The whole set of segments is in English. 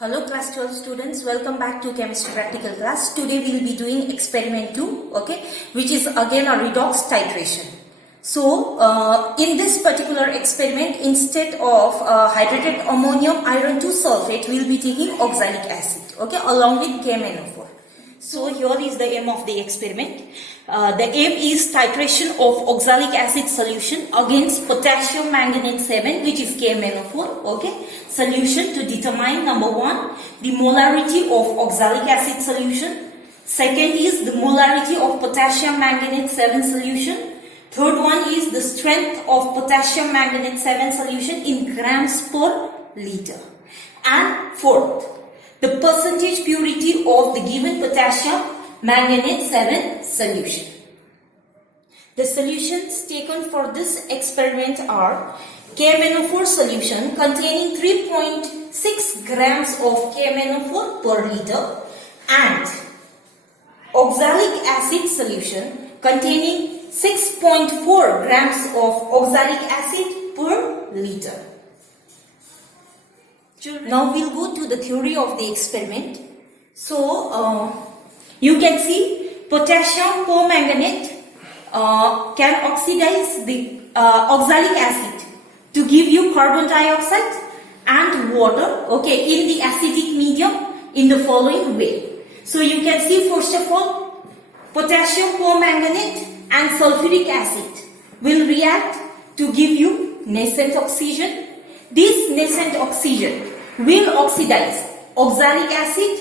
Hello class 12 students, welcome back to chemistry practical class. Today we will be doing experiment 2, okay, which is again a redox titration. So in this particular experiment, instead of hydrated ammonium iron 2 sulfate, we will be taking oxalic acid, okay, along with KMnO4. So here is the aim of the experiment. The aim is titration of oxalic acid solution against potassium manganate 7, which is KMnO4, okay, solution to determine number 1, the molarity of oxalic acid solution. Second is the molarity of potassium manganate 7 solution. Third one is the strength of potassium manganate 7 solution in grams per liter. And fourth, the percentage purity of the given potassium manganate 7 solution. The solutions taken for this experiment are KMnO4 solution containing 3.6 grams of KMnO4 per liter and oxalic acid solution containing 6.4 grams of oxalic acid per liter. Now we'll go to the theory of the experiment. So you can see potassium permanganate can oxidize the oxalic acid to give you carbon dioxide and water, okay, in the acidic medium in the following way. So you can see, first of all, potassium permanganate and sulfuric acid will react to give you nascent oxygen. This nascent oxygen will oxidize oxalic acid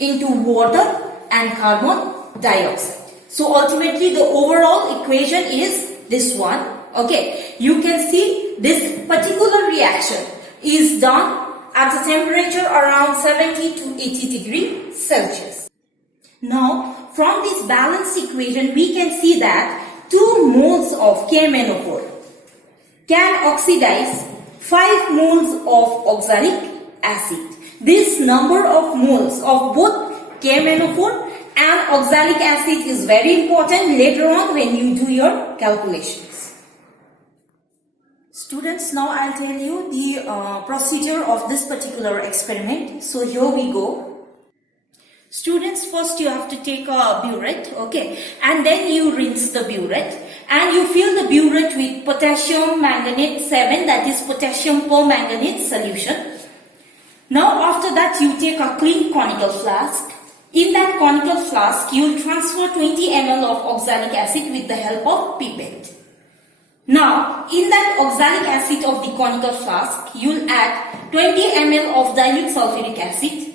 into water and carbon dioxide. So ultimately the overall equation is this one. Okay, you can see this particular reaction is done at a temperature around 70 to 80 degrees Celsius. Now from this balanced equation we can see that 2 moles of KMnO4 can oxidize 5 moles of oxalic acid. This number of moles of both KMnO4 and oxalic acid is very important later on when you do your calculations. Students, now I'll tell you the procedure of this particular experiment. So here we go. Students, first you have to take a burette, okay, and then you rinse the burette and you fill the burette with potassium manganate 7, that is potassium permanganate solution. Now after that you take a clean conical flask. In that conical flask you will transfer 20 ml of oxalic acid with the help of pipette. Now in that oxalic acid of the conical flask you will add 20 ml of dilute sulfuric acid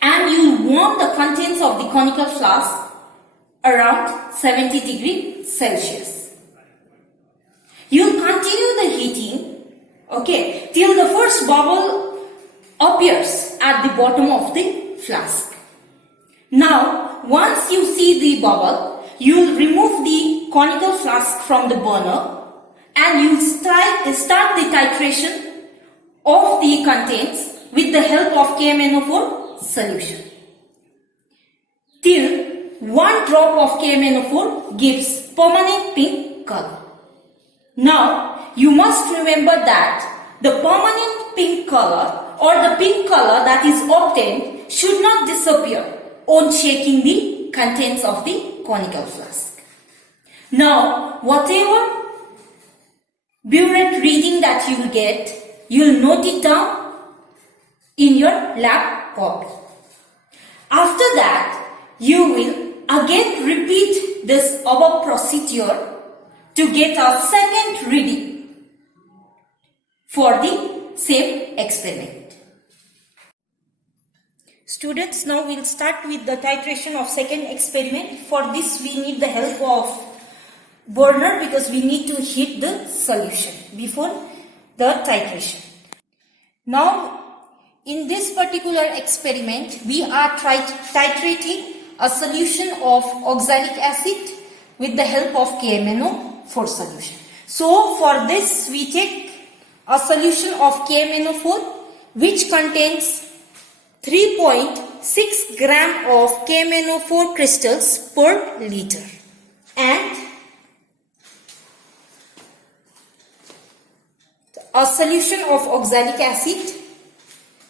and you will warm the contents of the conical flask around 70 degrees Celsius. You will continue the heating, okay, till the first bubble appears at the bottom of the flask. Now once you see the bubble, you will remove the conical flask from the burner and you will start the titration of the contents with the help of KMnO4 solution till 1 drop of KMnO4 gives permanent pink color. Now you must remember that the permanent pink color or the pink color that is obtained should not disappear on shaking the contents of the conical flask. Now whatever burette reading that you will get, you will note it down in your lab copy. After that you will again repeat this above procedure to get a second reading for the same experiment. Students, now we will start with the titration of second experiment. For this we need the help of burner because we need to heat the solution before the titration. Now in this particular experiment we are titrating a solution of oxalic acid with the help of KMnO4 solution. So for this we take a solution of KMnO4 which contains 3.6 gram of KMnO4 crystals per liter and a solution of oxalic acid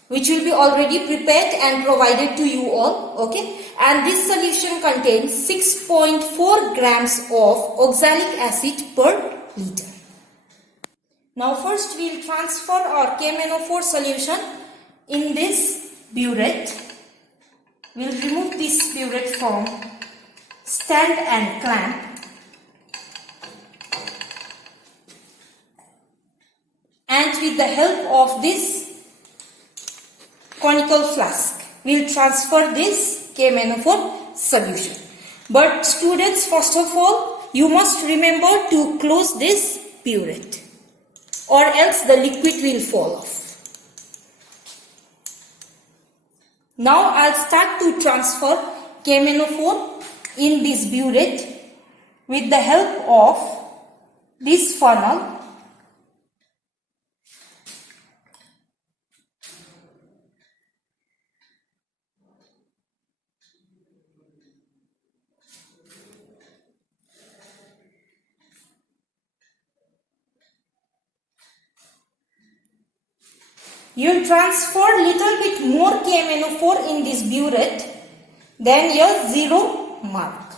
which will be already prepared and provided to you all, okay? And this solution contains 6.4 grams of oxalic acid per liter. Now first we will transfer our KMnO4 solution in this burette. We will remove this burette from stand and clamp. And with the help of this conical flask, we will transfer this KMnO4 solution. But students, first of all, you must remember to close this burette, or else the liquid will fall off. Now I'll start to transfer KMnO4 in this burette with the help of this funnel. You will transfer little bit more KMnO4 in this burette than your 0 mark.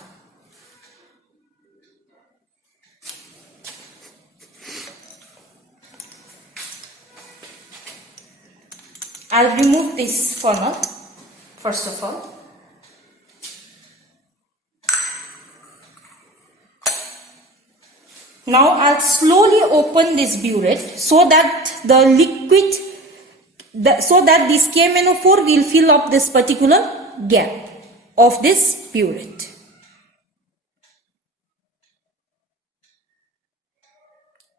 I'll remove this funnel first of all. Now I'll slowly open this burette so that the liquid so that this KMnO4 will fill up this particular gap of this burette.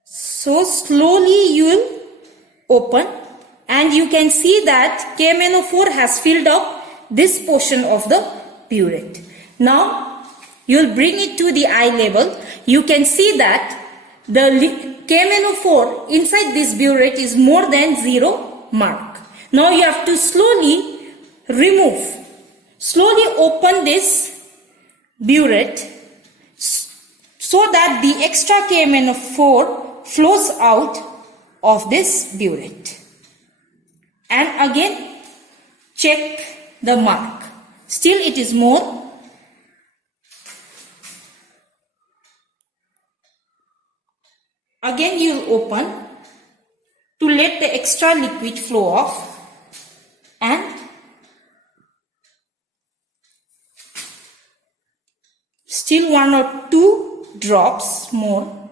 So slowly you will open and you can see that KMnO4 has filled up this portion of the burette. Now you will bring it to the eye level. You can see that the KMnO4 inside this burette is more than 0 mark. Now you have to slowly open this burette so that the extra KMnO4 flows out of this burette. And again check the mark. Still it is more. Again you will open to let the extra liquid flow off, and still 1 or 2 drops more.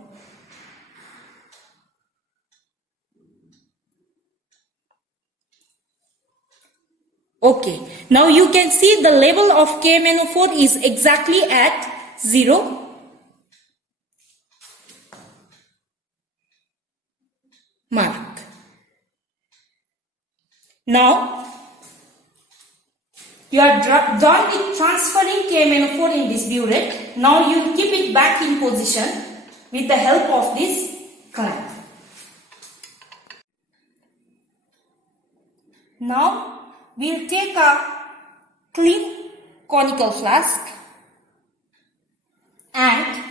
Okay, now you can see the level of KMnO4 is exactly at 0 mark. Now you are done with transferring KMnO4 in this burette. Now you keep it back in position with the help of this clamp. Now we will take a clean conical flask and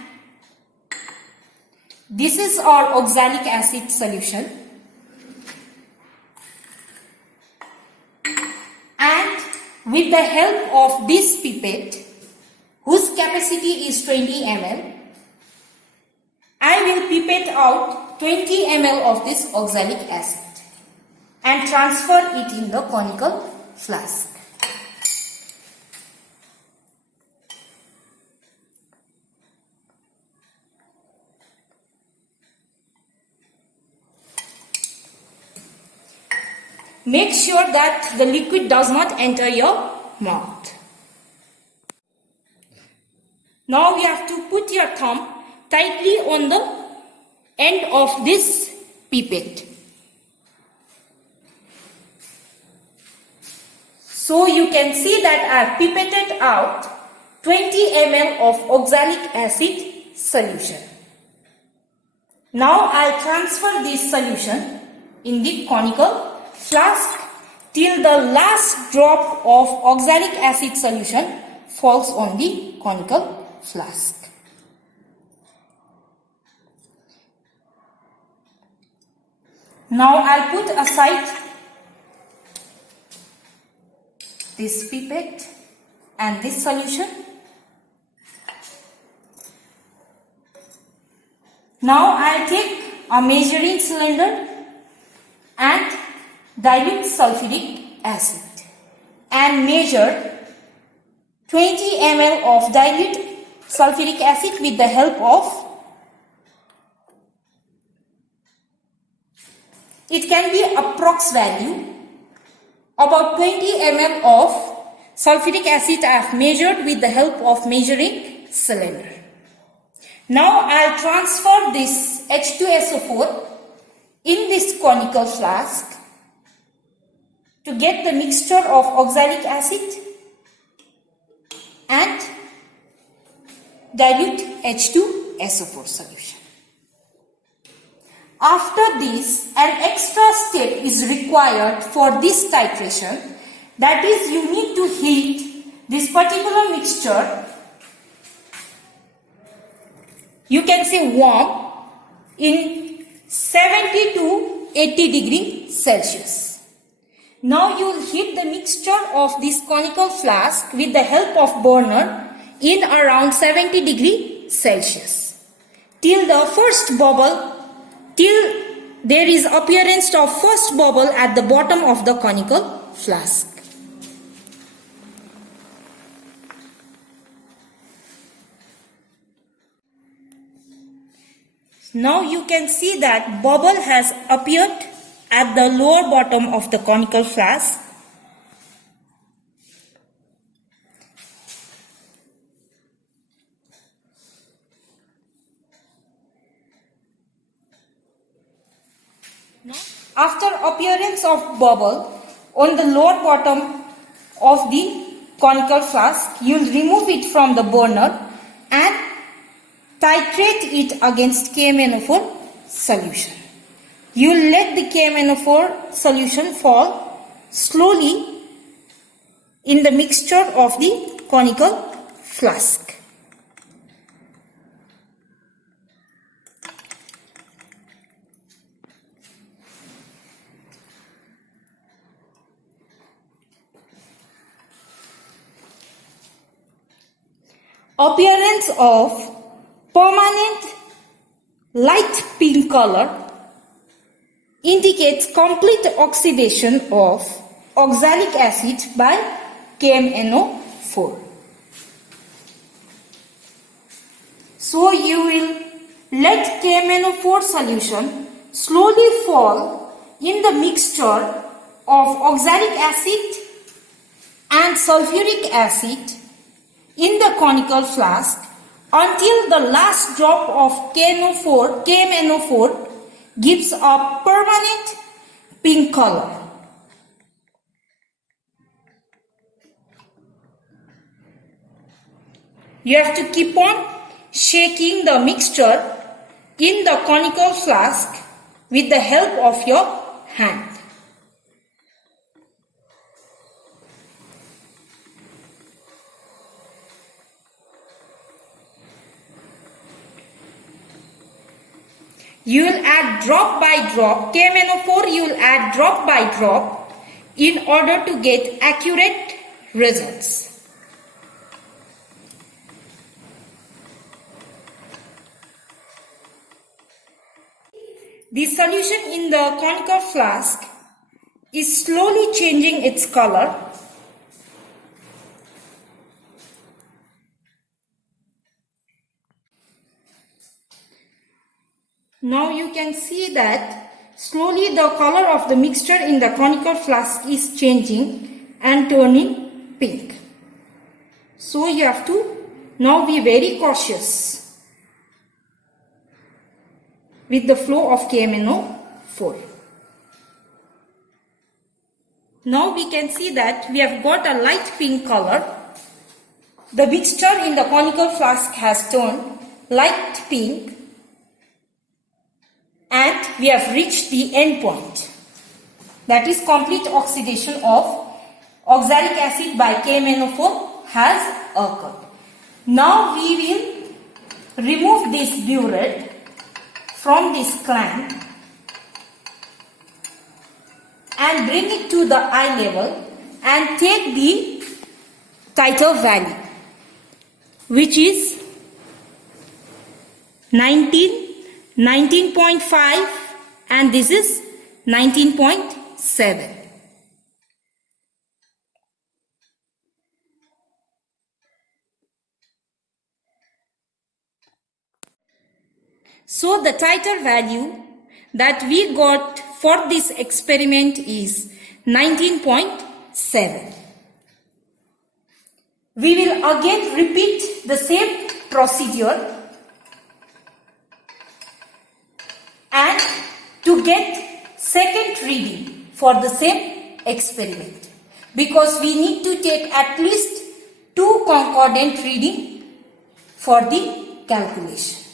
this is our oxalic acid solution. And with the help of this pipette, whose capacity is 20 ml, I will pipette out 20 ml of this oxalic acid and transfer it in the conical flask. Make sure that the liquid does not enter your mouth. Now you have to put your thumb tightly on the end of this pipette. So you can see that I have pipetted out 20 ml of oxalic acid solution. Now I will transfer this solution in the conical flask till the last drop of oxalic acid solution falls on the conical flask. Now I'll put aside this pipette and this solution. Now I take a measuring cylinder and dilute sulfuric acid and measure 20 ml of dilute sulfuric acid with the help of, it can be approx value, about 20 ml of sulfuric acid I have measured with the help of measuring cylinder. Now I will transfer this H2SO4 in this conical flask to get the mixture of oxalic acid and dilute H2SO4 solution. After this, an extra step is required for this titration, that is, you need to heat this particular mixture, you can say warm, in 70 to 80 degrees Celsius. Now you will heat the mixture of this conical flask with the help of burner in around 70 degrees Celsius till the first bubble, till there is appearance of first bubble at the bottom of the conical flask. Now you can see that bubble has appeared at the lower bottom of the conical flask. After appearance of bubble on the lower bottom of the conical flask, you will remove it from the burner and titrate it against KMnO4 solution. You will let the KMnO4 solution fall slowly in the mixture of the conical flask. Appearance of permanent light pink color indicates complete oxidation of oxalic acid by KMnO4. So you will let KMnO4 solution slowly fall in the mixture of oxalic acid and sulfuric acid in the conical flask until the last drop of KMnO4 gives a permanent pink color. You have to keep on shaking the mixture in the conical flask with the help of your hand. You will add drop by drop, KMnO4 you will add drop by drop in order to get accurate results. The solution in the conical flask is slowly changing its color. Now you can see that slowly the color of the mixture in the conical flask is changing and turning pink. So you have to now be very cautious with the flow of KMnO4. Now we can see that we have got a light pink color. The mixture in the conical flask has turned light pink. And we have reached the end point, that is complete oxidation of oxalic acid by KMnO4 has occurred. Now we will remove this burette from this clamp and bring it to the eye level and take the titer value, which is 19.5, and this is 19.7. So the titer value that we got for this experiment is 19.7. We will again repeat the same procedure and to get second reading for the same experiment, because we need to take at least 2 concordant reading for the calculation.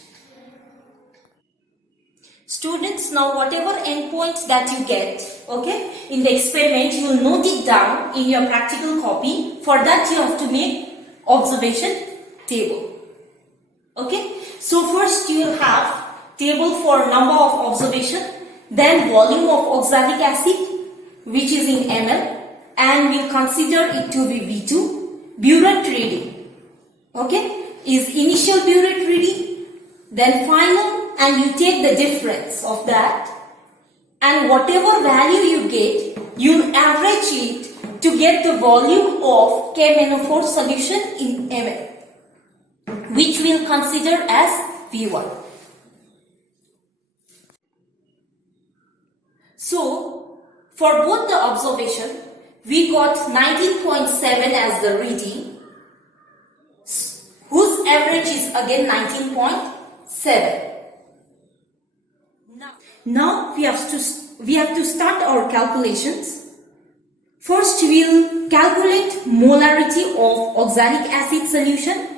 Students, now whatever endpoints that you get, okay, in the experiment, you will note it down in your practical copy. For that, you have to make observation table. Okay, so first you will have table for number of observation, then volume of oxalic acid, which is in ml, and we'll consider it to be V2. Burette reading, okay, is initial burette reading, then final, and you take the difference of that, and whatever value you get, you average it to get the volume of KMnO4 solution in ml, which we'll consider as V1. So, for both the observation, we got 19.7 as the reading, whose average is again 19.7. Now we have to start our calculations. First, we will calculate molarity of oxalic acid solution,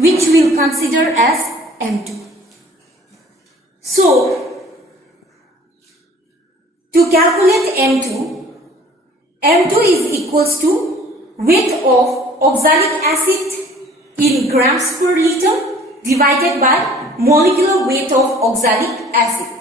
which we will consider as M2. So, to calculate M2 is equals to weight of oxalic acid in grams per liter divided by molecular weight of oxalic acid.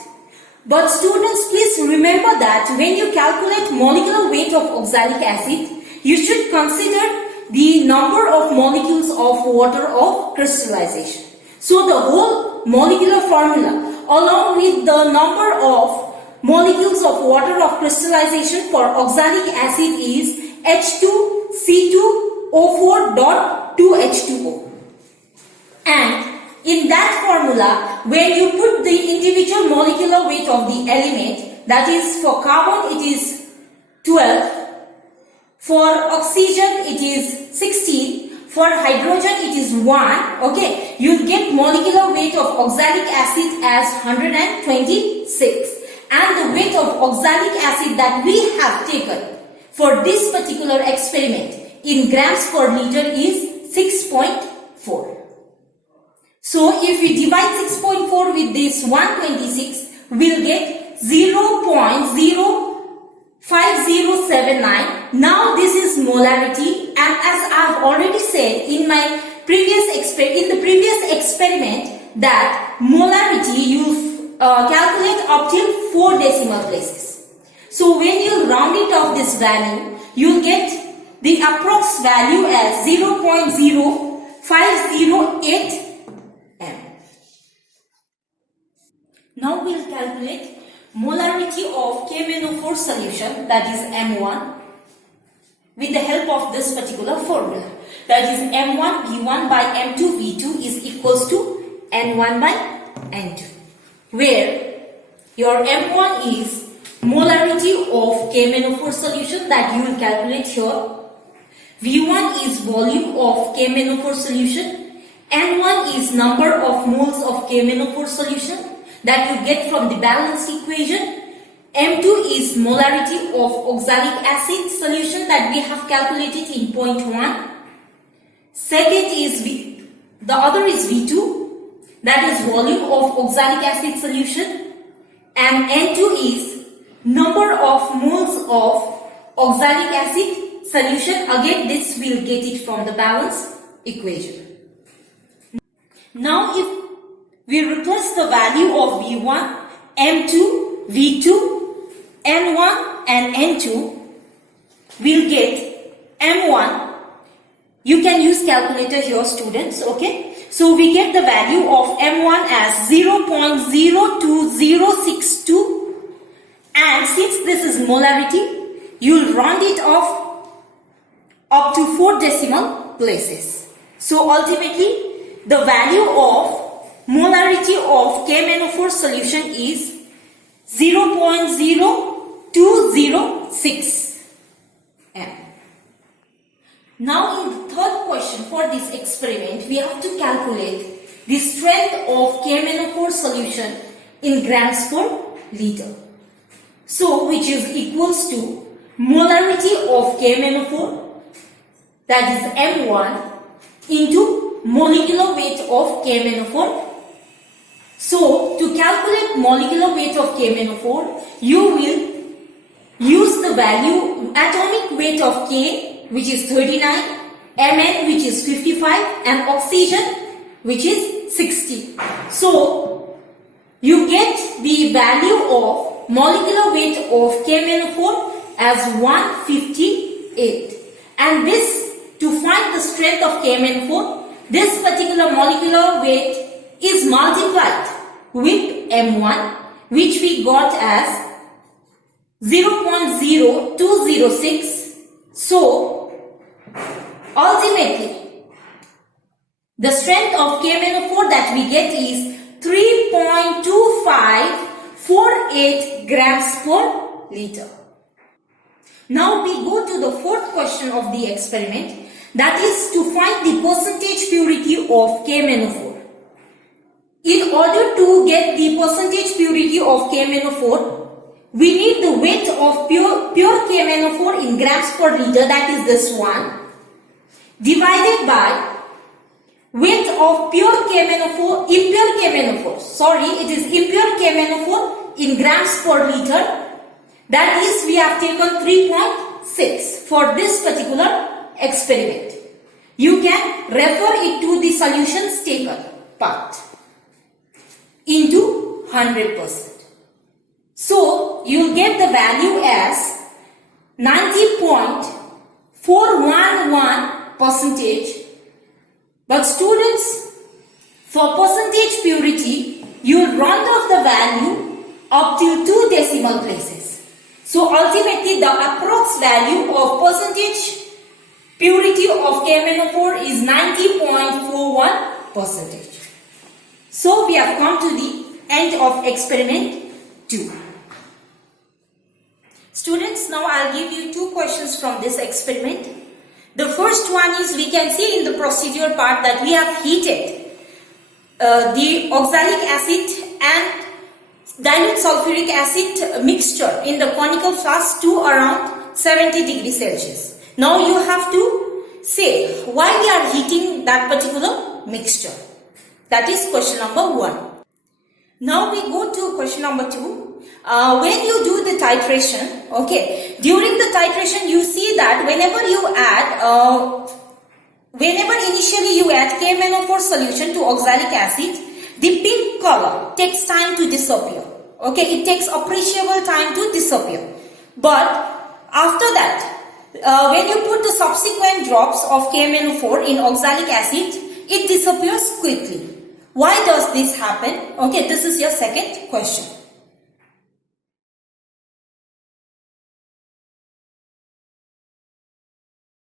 But students, please remember that when you calculate molecular weight of oxalic acid, you should consider the number of molecules of water of crystallization. So the whole molecular formula along with the number of molecules of water of crystallization for oxalic acid is H2C2O4.2H2O. And in that formula, when you put the individual molecular weight of the element, that is for carbon it is 12, for oxygen it is 16, for hydrogen it is 1, okay, you get molecular weight of oxalic acid as 126, and the weight of oxalic acid that we have taken for this particular experiment in grams per liter is 6.4. So if we divide 6.4 with this 126, we'll get 0.05079. Now this is molarity, and as I've already said in my previous experiment that molarity you calculate up till 4 decimal places. So when you round it off this value, you'll get the approx value as 0.0508 m. Now we'll calculate molarity of KMnO4 solution, that is M1, with the help of this particular formula. That is M1 V1 by M2 V2 is equals to N1 by N2, where your M1 is molarity of KMnO4 solution that you will calculate here. V1 is volume of KMnO4 solution. N1 is number of moles of KMnO4 solution that you get from the balanced equation. M2 is molarity of oxalic acid solution that we have calculated in point 1. Second is the other is V2, that is volume of oxalic acid solution, and N2 is number of moles of oxalic acid solution. Again, this will get it from the balanced equation. Now if we replace the value of V1, M2, V2, N1 and N2, we'll get M1, you can use calculator here, students, okay. So we get the value of M1 as 0.02062, and since this is molarity, you will round it off up to 4 decimal places. So ultimately, the value of molarity of KMnO4 solution is 0.0206 m. Now in the third question for this experiment, we have to calculate the strength of KMnO4 solution in grams per liter. So which is equals to molarity of KMnO4, that is M1, into molecular weight of KMnO4. So to calculate molecular weight of KMnO4, you will use the value atomic weight of K, which is 39, Mn, which is 55, and oxygen, which is 60. So you get the value of molecular weight of KMnO4 as 158, and this, to find the strength of KMnO4, this particular molecular weight is multiplied with M1, which we got as 0.0206. So ultimately, the strength of KMnO4 that we get is 3.2548 grams per liter. Now we go to the fourth question of the experiment, that is to find the percentage purity of KMnO4. In order to get the percentage purity of KMnO4, we need the weight of pure KMnO4 in grams per liter, that is this one, divided by weight of impure KMnO4, it is impure KMnO4 in grams per liter, that is we have taken 3.6 for this particular experiment. You can refer it to the solutions taken part into 100%. So you will get the value as 90.411%. But students, for percentage purity, you will round off the value up to 2 decimal places. So ultimately, the approx value of percentage purity of KMnO4 is 90.41%. So we have come to the end of experiment 2. Students, now I'll give you 2 questions from this experiment. The first one is, we can see in the procedure part that we have heated the oxalic acid and dilute sulfuric acid mixture in the conical flask to around 70 degrees Celsius. Now you have to say why we are heating that particular mixture. That is question number 1. Now we go to question number 2. When you do the titration, okay, during the titration you see that whenever initially you add KMnO4 solution to oxalic acid, the pink color takes time to disappear. Okay, it takes appreciable time to disappear. But after that, when you put the subsequent drops of KMnO4 in oxalic acid, it disappears quickly. Why does this happen? Okay, this is your second question.